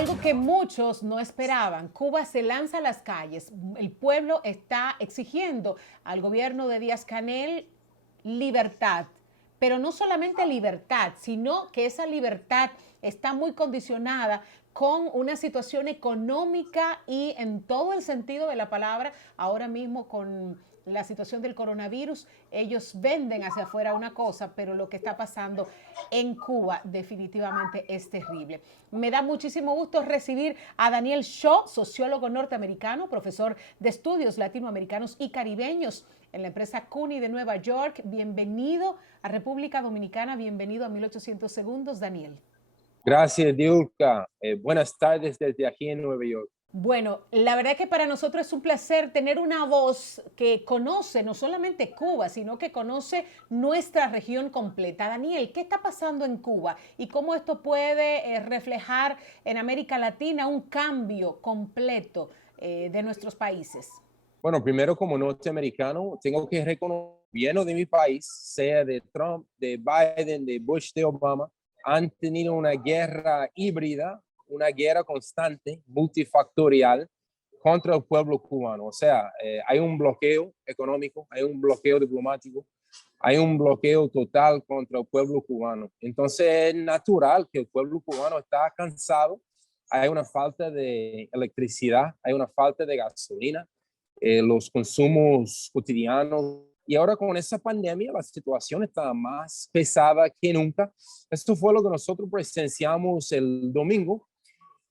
Algo que muchos no esperaban. Cuba se lanza a las calles. El pueblo está exigiendo al gobierno de Díaz-Canel libertad. Pero no solamente libertad, sino que esa libertad está muy condicionada con una situación económica y en todo el sentido de la palabra, ahora mismo con la situación del coronavirus, ellos venden hacia afuera una cosa, pero lo que está pasando en Cuba definitivamente es terrible. Me da muchísimo gusto recibir a Daniel Shaw, sociólogo norteamericano, profesor de estudios latinoamericanos y caribeños en la empresa CUNY de Nueva York. Bienvenido a República Dominicana, bienvenido a 1800 segundos, Daniel. Gracias, Diulka. Buenas tardes desde aquí en Nueva York. Bueno, la verdad es que para nosotros es un placer tener una voz que conoce no solamente Cuba, sino que conoce nuestra región completa. Daniel, ¿qué está pasando en Cuba y cómo esto puede reflejar en América Latina un cambio completo de nuestros países? Bueno, primero como norteamericano, tengo que reconocer el gobierno de mi país, sea de Trump, de Biden, de Bush, de Obama, han tenido una guerra híbrida, una guerra constante, multifactorial, contra el pueblo cubano. O sea, hay un bloqueo económico, hay un bloqueo diplomático, hay un bloqueo total contra el pueblo cubano. Entonces es natural que el pueblo cubano está cansado, hay una falta de electricidad, hay una falta de gasolina, los consumos cotidianos. Y ahora con esa pandemia la situación está más pesada que nunca. Esto fue lo que nosotros presenciamos el domingo.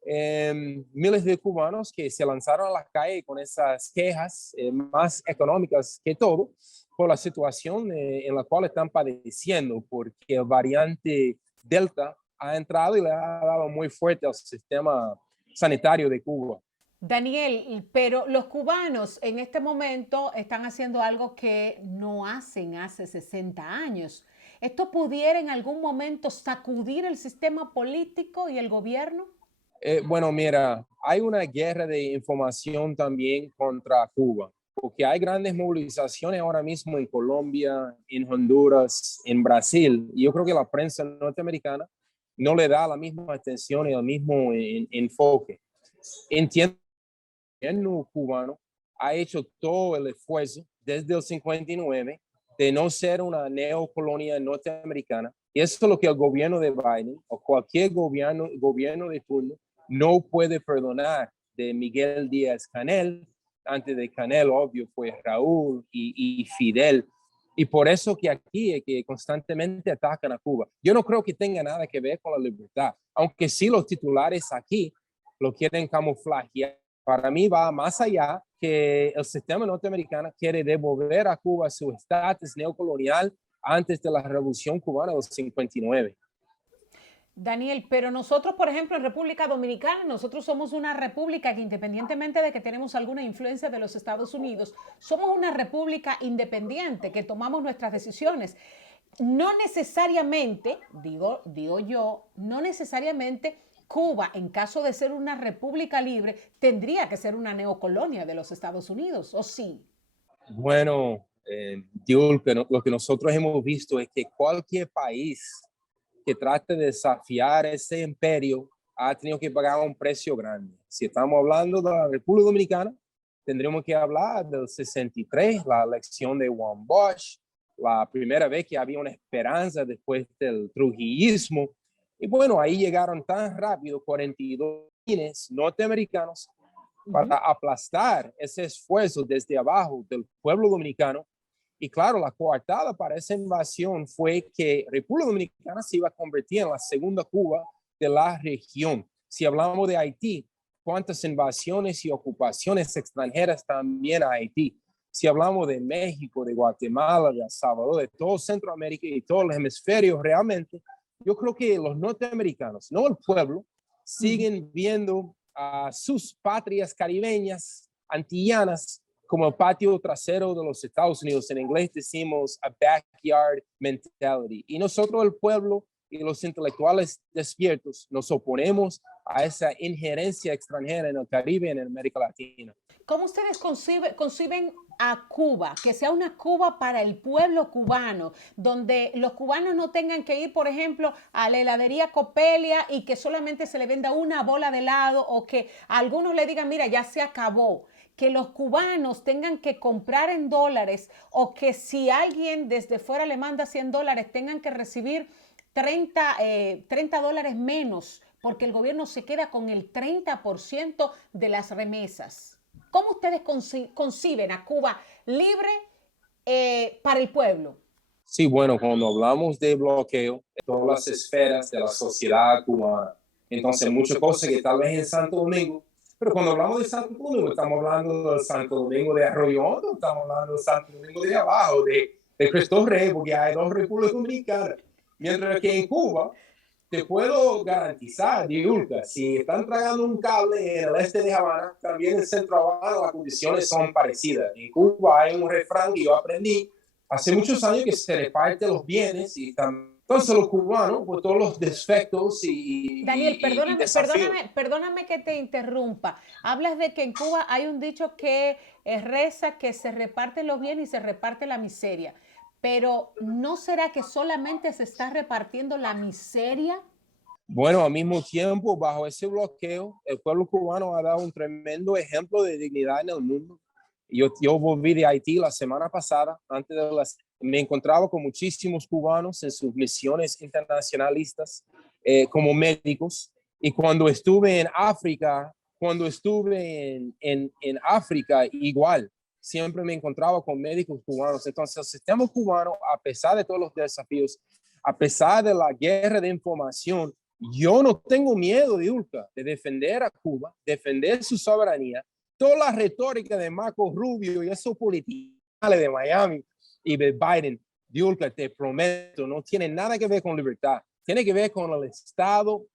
Miles de cubanos que se lanzaron a la calle con esas quejas más económicas que todo por la situación en la cual están padeciendo, porque el variante Delta ha entrado y le ha dado muy fuerte al sistema sanitario de Cuba. Daniel, pero los cubanos en este momento están haciendo algo que no hacen hace 60 años. ¿Esto pudiera en algún momento sacudir el sistema político y el gobierno? Bueno, mira, hay una guerra de información también contra Cuba, porque hay grandes movilizaciones ahora mismo en Colombia, en Honduras, en Brasil. Y yo creo que la prensa norteamericana no le da la misma atención y el mismo enfoque. Entiendo que el gobierno cubano ha hecho todo el esfuerzo desde el 59 de no ser una neocolonia norteamericana. Y eso es lo que el gobierno de Biden o cualquier gobierno de turno no puede perdonar de Miguel Díaz-Canel. Antes de Canel, obvio, fue Raúl y Fidel. Y por eso que aquí es que constantemente atacan a Cuba. Yo no creo que tenga nada que ver con la libertad, aunque sí los titulares aquí lo quieren camuflajear. Para mí va más allá que el sistema norteamericano quiere devolver a Cuba su estatus neocolonial antes de la Revolución Cubana del 59. Daniel, pero nosotros, por ejemplo, en República Dominicana, nosotros somos una república que independientemente de que tenemos alguna influencia de los Estados Unidos, somos una república independiente que tomamos nuestras decisiones. No necesariamente, digo yo, no necesariamente Cuba, en caso de ser una república libre, tendría que ser una neocolonia de los Estados Unidos, ¿o sí? Bueno, Dios, lo que nosotros hemos visto es que cualquier país que trate de desafiar ese imperio ha tenido que pagar un precio grande. Si estamos hablando de la República Dominicana, tendríamos que hablar del 63, la elección de Juan Bosch, la primera vez que había una esperanza después del trujillismo. Y bueno, ahí llegaron tan rápido 42 norteamericanos para aplastar ese esfuerzo desde abajo del pueblo dominicano. Y claro, la coartada para esa invasión fue que República Dominicana se iba a convertir en la segunda Cuba de la región. Si hablamos de Haití, cuántas invasiones y ocupaciones extranjeras también a Haití. Si hablamos de México, de Guatemala, de El Salvador, de todo Centroamérica y todo el hemisferio, realmente, yo creo que los norteamericanos, no el pueblo, siguen viendo a sus patrias caribeñas, antillanas, como el patio trasero de los Estados Unidos. En inglés decimos a backyard mentality. Y nosotros, el pueblo y los intelectuales despiertos, nos oponemos a esa injerencia extranjera en el Caribe, en América Latina. ¿Cómo ustedes conciben a Cuba, que sea una Cuba para el pueblo cubano, donde los cubanos no tengan que ir, por ejemplo, a la heladería Copelia y que solamente se le venda una bola de helado, o que a algunos le digan, mira, ya se acabó? Que los cubanos tengan que comprar en dólares, o que si alguien desde fuera le manda $100, tengan que recibir 30 dólares menos, porque el gobierno se queda con el 30% de las remesas. ¿Cómo ustedes conciben a Cuba libre para el pueblo? Sí, bueno, cuando hablamos de bloqueo, en todas las esferas de la sociedad cubana, entonces muchas cosas que tal vez en Santo Domingo, pero cuando hablamos de Santo Domingo, estamos hablando del Santo Domingo de Arroyo Hondo, estamos hablando del Santo Domingo de abajo, de Cristo Rey, porque hay dos repúblicas dominicanas. Mientras que en Cuba, te puedo garantizar, Diulca, si están tragando un cable en el este de Habana, también en el centro de Habana las condiciones son parecidas. En Cuba hay un refrán que yo aprendí hace muchos años que se reparte los bienes y entonces los cubanos, por todos los defectos Daniel, y desafíos. perdóname que te interrumpa. Hablas de que en Cuba hay un dicho que reza que se reparten los bienes y se reparte la miseria. Pero ¿no será que solamente se está repartiendo la miseria? Bueno, al mismo tiempo, bajo ese bloqueo, el pueblo cubano ha dado un tremendo ejemplo de dignidad en el mundo. Yo volví de Haití la semana pasada, me encontraba con muchísimos cubanos en sus misiones internacionalistas como médicos. Y cuando estuve en África, igual, siempre me encontraba con médicos cubanos. Entonces, el sistema cubano, a pesar de todos los desafíos, a pesar de la guerra de información, yo no tengo miedo, Diulca, de defender a Cuba, defender su soberanía. Toda la retórica de Marco Rubio y esos políticos de Miami y de Biden, Diulca, te prometo, no tiene nada que ver con libertad. Tiene que ver con el Estado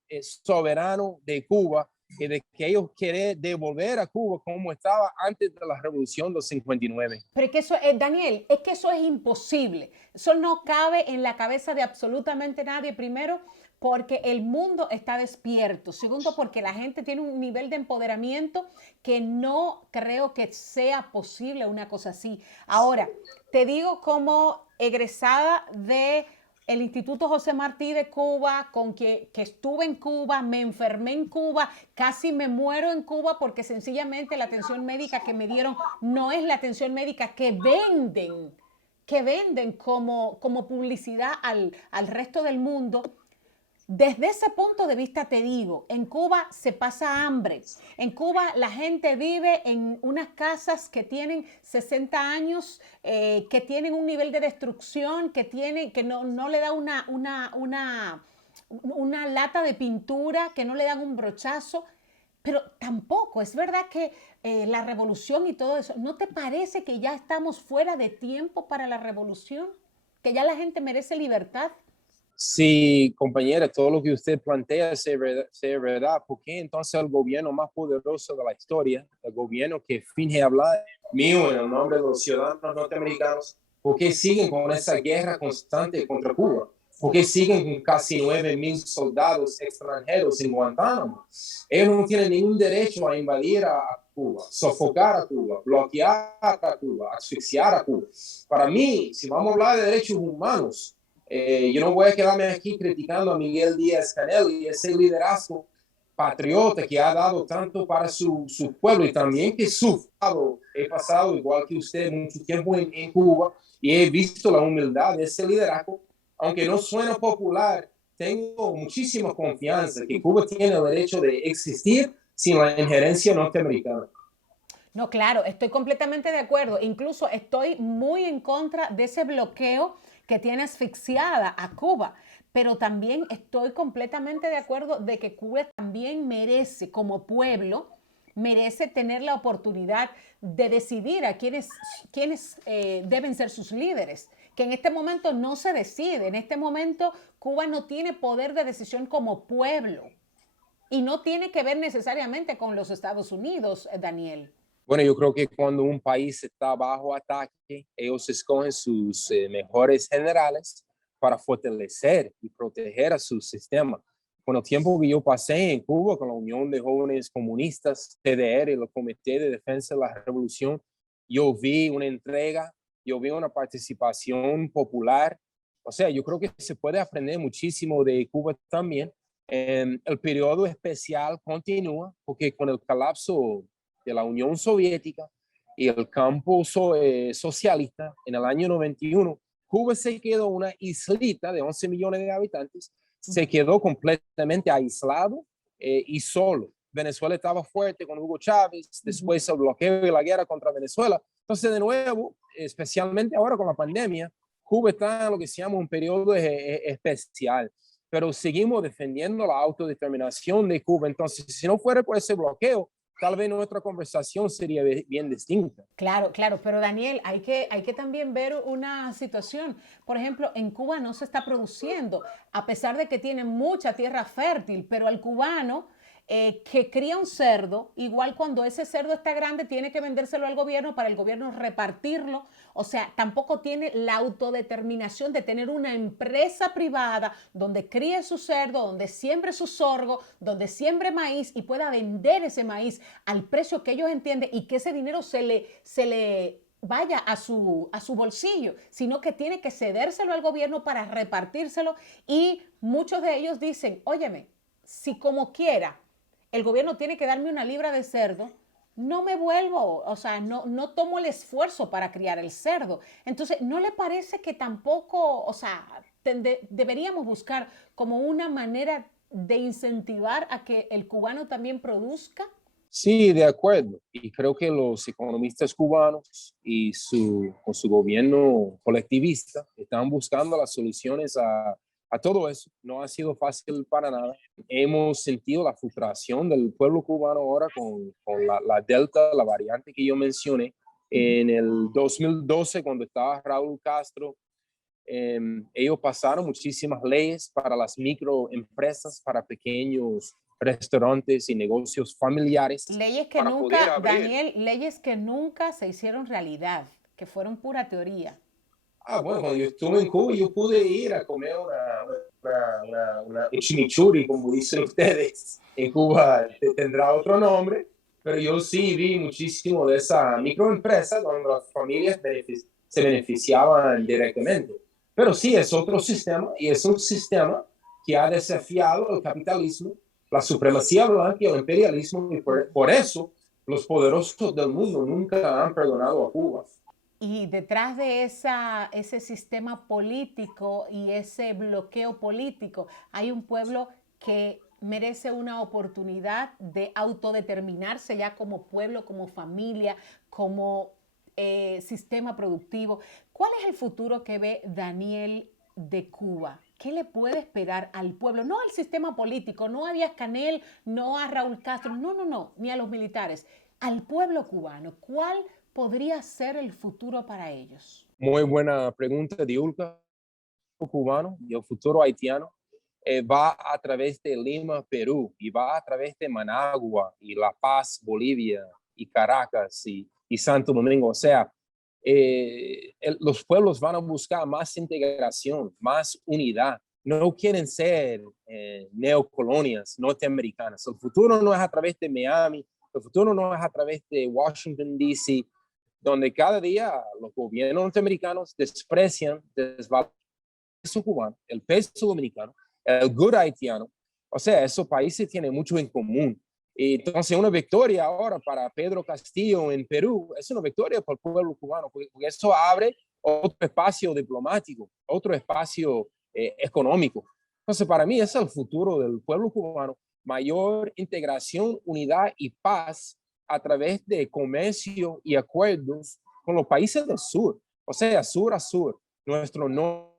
soberano de Cuba y de que ellos quieren devolver a Cuba como estaba antes de la revolución del 59. Pero es que eso, Daniel, es que eso es imposible. Eso no cabe en la cabeza de absolutamente nadie. Primero, porque el mundo está despierto. Segundo, porque la gente tiene un nivel de empoderamiento que no creo que sea posible una cosa así. Ahora, te digo como egresada de el Instituto José Martí de Cuba, que estuve en Cuba, me enfermé en Cuba, casi me muero en Cuba porque sencillamente la atención médica que me dieron no es la atención médica que venden como publicidad al resto del mundo. Desde ese punto de vista te digo, en Cuba se pasa hambre. En Cuba la gente vive en unas casas que tienen 60 años, que tienen un nivel de destrucción, que no le da una lata de pintura, que no le dan un brochazo. Pero tampoco, es verdad que la revolución y todo eso, ¿no te parece que ya estamos fuera de tiempo para la revolución? ¿Que ya la gente merece libertad? Sí, compañera, todo lo que usted plantea es verdad. ¿Por qué entonces el gobierno más poderoso de la historia, el gobierno que finge hablar mío en el nombre de los ciudadanos norteamericanos, por qué siguen con esa guerra constante contra Cuba? ¿Por qué siguen con casi 9,000 soldados extranjeros en Guantánamo? Ellos no tienen ningún derecho a invadir a Cuba, sofocar a Cuba, bloquear a Cuba, asfixiar a Cuba. Para mí, si vamos a hablar de derechos humanos, yo no voy a quedarme aquí criticando a Miguel Díaz-Canel y ese liderazgo patriota que ha dado tanto para su pueblo y también que he pasado igual que usted mucho tiempo en Cuba y he visto la humildad de ese liderazgo, aunque no suena popular, tengo muchísima confianza que Cuba tiene el derecho de existir sin la injerencia norteamericana. No, claro, estoy completamente de acuerdo. Incluso estoy muy en contra de ese bloqueo que tiene asfixiada a Cuba. Pero también estoy completamente de acuerdo de que Cuba también merece, como pueblo, merece tener la oportunidad de decidir a quiénes deben ser sus líderes. Que en este momento no se decide. En este momento Cuba no tiene poder de decisión como pueblo. Y no tiene que ver necesariamente con los Estados Unidos, Daniel. Bueno, yo creo que cuando un país está bajo ataque, ellos escogen sus mejores generales para fortalecer y proteger a su sistema. con el tiempo que yo pasé en Cuba con la Unión de Jóvenes Comunistas, TDR, el Comité de Defensa de la Revolución, yo vi una entrega, yo vi una participación popular. O sea, yo creo que se puede aprender muchísimo de Cuba también. El periodo especial continúa porque con el colapso de la Unión Soviética y el campo socialista en el año 91, Cuba se quedó una islita de 11 millones de habitantes, se quedó completamente aislado y solo. Venezuela estaba fuerte con Hugo Chávez, después el bloqueo y la guerra contra Venezuela. Entonces, de nuevo, especialmente ahora con la pandemia, Cuba está en lo que se llama un periodo especial, pero seguimos defendiendo la autodeterminación de Cuba. Entonces, si no fuera por ese bloqueo, tal vez nuestra conversación sería bien distinta. Claro, claro, pero Daniel, hay que también ver una situación. Por ejemplo, en Cuba no se está produciendo, a pesar de que tiene mucha tierra fértil, pero al cubano que cría un cerdo, igual cuando ese cerdo está grande, tiene que vendérselo al gobierno para el gobierno repartirlo. O sea, tampoco tiene la autodeterminación de tener una empresa privada donde críe su cerdo, donde siembre su sorgo, donde siembre maíz y pueda vender ese maíz al precio que ellos entienden y que ese dinero se le vaya a su bolsillo, sino que tiene que cedérselo al gobierno para repartírselo y muchos de ellos dicen, óyeme, si como quiera el gobierno tiene que darme una libra de cerdo, no me vuelvo, o sea, no tomo el esfuerzo para criar el cerdo. Entonces, ¿no le parece que tampoco, o sea, deberíamos buscar como una manera de incentivar a que el cubano también produzca? Sí, de acuerdo. Y creo que los economistas cubanos y con su gobierno colectivista están buscando las soluciones a todo eso. No ha sido fácil para nada. Hemos sentido la frustración del pueblo cubano ahora con la Delta, la variante que yo mencioné. En el 2012, cuando estaba Raúl Castro, ellos pasaron muchísimas leyes para las microempresas, para pequeños restaurantes y negocios familiares Leyes que para poder nunca, abrir. Daniel, leyes que nunca se hicieron realidad, que fueron pura teoría. Bueno, cuando yo estuve en Cuba, yo pude ir a comer un chimichurri, como dicen ustedes. En Cuba tendrá otro nombre, pero yo sí vi muchísimo de esa microempresa donde las familias se beneficiaban directamente. Pero sí, es otro sistema y es un sistema que ha desafiado el capitalismo, la supremacía blanca y el imperialismo, y por eso los poderosos del mundo nunca han perdonado a Cuba. Y detrás de ese sistema político y ese bloqueo político hay un pueblo que merece una oportunidad de autodeterminarse ya como pueblo, como familia, como sistema productivo. ¿Cuál es el futuro que ve Daniel de Cuba? ¿Qué le puede esperar al pueblo? No al sistema político, no a Díaz Canel, no a Raúl Castro, no, ni a los militares, al pueblo cubano. ¿Cuál podría ser el futuro para ellos? Muy buena pregunta, Diulca. El cubano y el futuro haitiano va a través de Lima, Perú, y va a través de Managua y La Paz, Bolivia, y Caracas y Santo Domingo. O sea, los pueblos van a buscar más integración, más unidad. No quieren ser neocolonias norteamericanas. El futuro no es a través de Miami, el futuro no es a través de Washington, D.C., donde cada día los gobiernos norteamericanos desprecian, desvalorizan el peso cubano, el peso dominicano, el good haitiano. O sea, esos países tienen mucho en común. Y entonces, una victoria ahora para Pedro Castillo en Perú es una victoria para el pueblo cubano, porque eso abre otro espacio diplomático, otro espacio económico. Entonces, para mí, ese es el futuro del pueblo cubano: mayor integración, unidad y paz a través de comercio y acuerdos con los países del sur, o sea, sur a sur, nuestro norte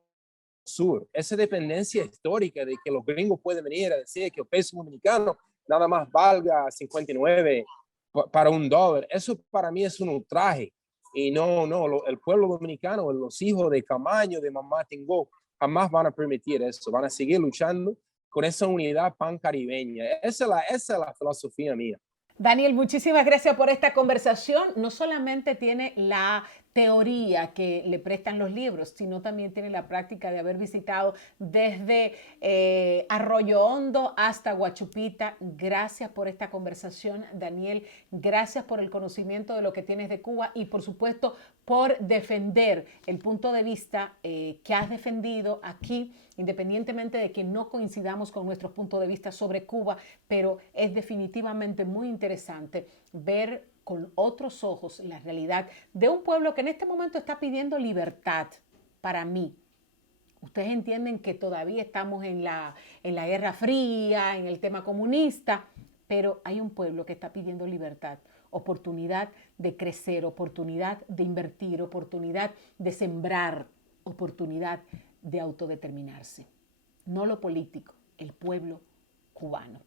sur, esa dependencia histórica de que los gringos pueden venir a decir que el peso dominicano nada más valga 59 para $1. Eso para mí es un ultraje. Y el pueblo dominicano, los hijos de Camaño, de Mamá Tingó, jamás van a permitir eso. Van a seguir luchando con esa unidad pan-caribeña. Esa es la filosofía mía. Daniel, muchísimas gracias por esta conversación. No solamente tiene la teoría que le prestan los libros, sino también tiene la práctica de haber visitado desde Arroyo Hondo hasta Guachupita. Gracias por esta conversación, Daniel. Gracias por el conocimiento de lo que tienes de Cuba y, por supuesto, por defender el punto de vista que has defendido aquí, independientemente de que no coincidamos con nuestros puntos de vista sobre Cuba, pero es definitivamente muy interesante ver con otros ojos la realidad de un pueblo que en este momento está pidiendo libertad. Para mí, ustedes entienden que todavía estamos en la Guerra Fría, en el tema comunista, pero hay un pueblo que está pidiendo libertad, oportunidad de crecer, oportunidad de invertir, oportunidad de sembrar, oportunidad de autodeterminarse. No lo político, el pueblo cubano.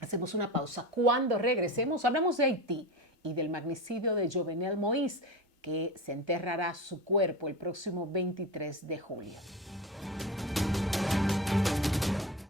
Hacemos una pausa. Cuando regresemos, hablamos de Haití y del magnicidio de Jovenel Moïse, que se enterrará su cuerpo el próximo 23 de julio.